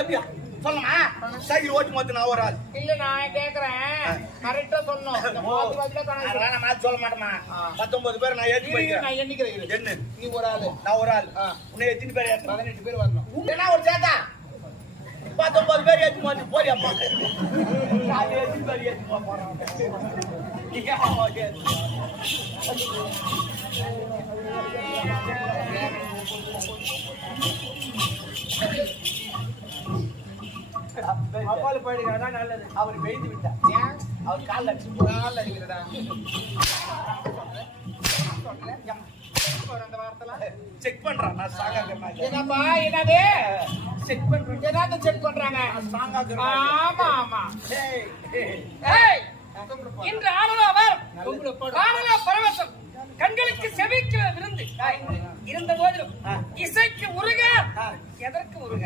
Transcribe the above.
எப்படியா சொல்லுமா சைக்கிள் ஓட்டி மொத்த நான் ஒரு ஆள் இல்ல நான் கேக்குறேன் கரெக்டா சொல்லணும் அதெல்லாம் நான் சொல்ல மாட்டேமா 19 பேர் நான் ஏத்தி போய்க்கிறேன் நான் எண்ணிக்கிறேன் என்ன நீ ஒரு ஆளு நான் ஒரு ஆள் உன்னை எத்தனை பேர் 18 பேர் வரணும் என்ன ஒரு சேத்தா 19 பேர் ஏத்தி போட்டு போடி அப்பா நான் எத்தனை பேர் ஏத்தி போறேன் அப்பால போயிடுறா நல்லது அவர் வெயிட்டு விட்டார் அவர் கால்ல அடிக்கிறடா செக் பண்றான் நான் சாங்கா என்னப்பா என்னது செக் பண்றேன் என்னது செக் பண்றாங்க சாங்கா ஆமா ஆமா ஏய் இன்று ஆனவர் ஆனல பரவசம் கண்களுக்கு செவிக்கு விருந்து இருந்த போதிலும் இசைக்கு உருக எதற்கு உருக